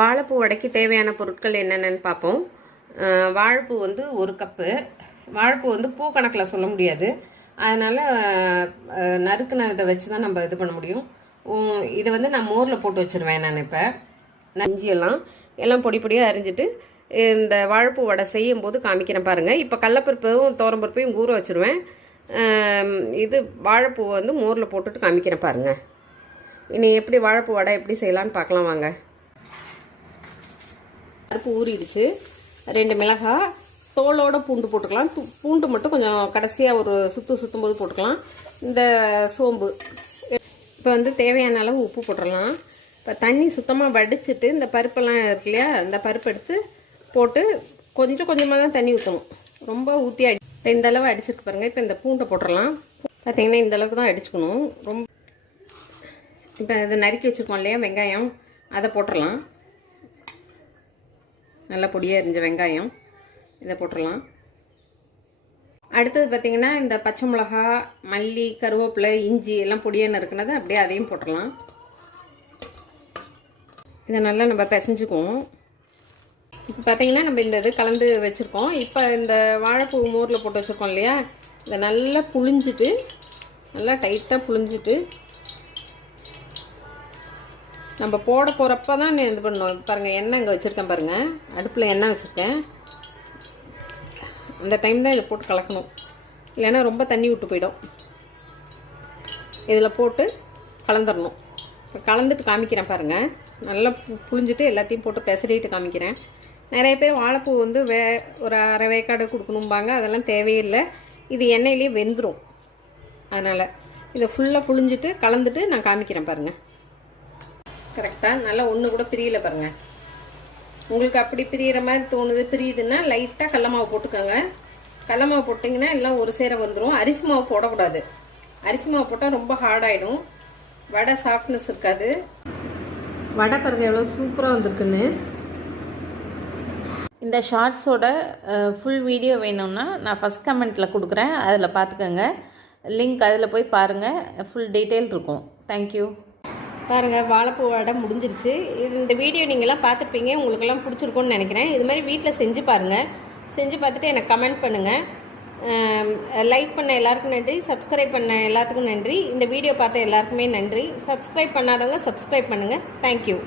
வாழைப்பூ வடைக்கு தேவையான பொருட்கள் என்னென்னு பார்ப்போம். வாழைப்பூ வந்து 1 கப்பு. வாழைப்பூ வந்து பூ கணக்கில் சொல்ல முடியாது, அதனால் நறுக்குனதை வச்சு தான் நம்ம இது பண்ண முடியும். இதை வந்து நான் மோரில் போட்டு வச்சுருவேன். நான் இப்போ எல்லாம் பொடி பொடியாக அரிஞ்சிட்டு இந்த வாழைப்பூ வடை செய்யும் போது காமிக்கிறேன் பாருங்கள். இப்போ கடலப்பருப்பும் துவரம்பருப்பையும் ஊற வச்சுருவேன். இது வாழைப்பூ வந்து மோரில் போட்டுட்டு காமிக்கிறேன் பாருங்கள். இனி எப்படி வாழைப்பூ வடை எப்படி செய்யலான்னு பார்க்கலாம் வாங்க. பருப்பு ஊறிடுச்சு. 2 மிளகாய், தோலோட பூண்டு போட்டுக்கலாம். பூண்டு மட்டும் கொஞ்சம் கடைசியாக ஒரு சுற்றும் போது போட்டுக்கலாம். இந்த சோம்பு. இப்போ வந்து தேவையான அளவு உப்பு போட்டுடலாம். இப்போ தண்ணி சுத்தமாக வடிச்சிட்டு இந்த பருப்பெல்லாம் இருக்கு இல்லையா, இந்த பருப்பு எடுத்து போட்டு கொஞ்சம் கொஞ்சமாக தான் தண்ணி ஊற்றணும். ரொம்ப ஊற்றி இப்போ இந்த அளவு அடிச்சிருக்கு பாருங்கள். இப்போ இந்த பூண்டை போட்டுடலாம். பார்த்திங்கன்னா இந்த அளவுக்கு தான் அடிச்சுக்கணும். ரொம்ப இப்போ இது நறுக்கி வச்சுருக்கோம் இல்லையா வெங்காயம், அதை போட்டுடலாம். நல்லா பொடியாக எரிஞ்ச வெங்காயம் இதை போட்டுடலாம். அடுத்தது பார்த்திங்கன்னா இந்த பச்சை மிளகா, மல்லி, கருவேப்பிலை, இஞ்சி எல்லாம் பொடியாக நறுக்குனது அப்படியே அதையும் போட்டுடலாம். இதை நல்லா நம்ம பிசைஞ்சுக்குவோம். இப்போ பார்த்திங்கன்னா நம்ம இந்த இது கலந்து வச்சுருக்கோம். இப்போ இந்த வாழைப்பூ மோரில் போட்டு வச்சுருக்கோம் இல்லையா, இதை நல்லா புழிஞ்சிட்டு, நல்லா டைட்டாக புழிஞ்சிட்டு நம்ம போட போகிறப்ப தான் இது பண்ணணும். பாருங்கள், எண்ணெய் இங்கே வச்சுருக்கேன் பாருங்கள், அடுப்பில் எண்ணெய் வச்சுருக்கேன். அந்த டைம் தான் இதை போட்டு கலக்கணும், இல்லைன்னா ரொம்ப தண்ணி விட்டு போயிடும். இதில் போட்டு கலந்துடணும். இப்போ கலந்துட்டு காமிக்கிறேன் பாருங்கள். நல்லா புழிஞ்சிட்டு எல்லாத்தையும் போட்டு பெசரிட்டு காமிக்கிறேன். நிறைய பேர் வாழைப்பூ வந்து ஒரு அரை வேக்காடு கொடுக்கணும்பாங்க. அதெல்லாம் தேவையில்லை, இது எண்ணெயிலே வெந்துடும். அதனால் இதை ஃபுல்லாக புழிஞ்சிட்டு கலந்துட்டு நான் காமிக்கிறேன் பாருங்கள். கரெக்டாக நல்லா ஒன்று கூட பிரியல பாருங்கள். உங்களுக்கு அப்படி பிரியிற மாதிரி தோணுது, பிரியுதுன்னா லைட்டாக கடல மாவு போட்டுக்கோங்க. கடல மாவு போட்டிங்கன்னா எல்லாம் ஒரு சேர வந்துடும். அரிசி மாவு போடக்கூடாது. அரிசி மாவு போட்டால் ரொம்ப ஹார்டாகிடும், வடை சாஃப்ட்னஸ் இருக்காது. வடை பாருங்கள் எவ்வளோ சூப்பராக வந்திருக்குன்னு. இந்த ஷார்ட்ஸோட ஃபுல் வீடியோ வேணும்னா நான் ஃபஸ்ட் கமெண்ட்டில் கொடுக்குறேன், அதில் பார்த்துக்கோங்க. லிங்க் அதில் போய் பாருங்கள், ஃபுல் டீட்டெயில் இருக்கும். தேங்க்யூ. பாருங்கள், வாழைப்பூ வடை முடிஞ்சிருச்சு. இந்த வீடியோ நீங்கள்லாம் பார்த்துருப்பீங்க, உங்களுக்கெல்லாம் பிடிச்சிருக்குன்னு நினைக்கிறேன். இது மாதிரி வீட்டில் செஞ்சு பாருங்கள். செஞ்சு பார்த்துட்டு எனக்கு கமெண்ட் பண்ணுங்கள். லைக் பண்ண எல்லாருக்கும் நன்றி, சப்ஸ்கிரைப் பண்ண எல்லாத்துக்கும் நன்றி. இந்த வீடியோ பார்த்த எல்லாருக்குமே நன்றி. சப்ஸ்கிரைப் பண்ணாதவங்க சப்ஸ்கிரைப் பண்ணுங்கள். தேங்க்யூ.